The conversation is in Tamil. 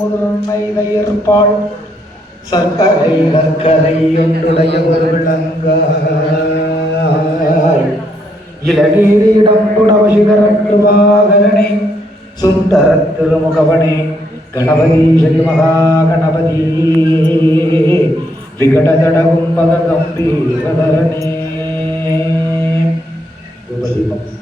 முதல்பாள் சர்க்கரை நற்கரையுடைய ஒரு விளங்காய் இளநீரிடம் குணவசிகரத்துவாகரணே சுந்தர திருமுகவனே கணபதி ஸ்ரீ மகா கணபதி விகடஜட கும்பக கம்பீரதரணே உபதீபம்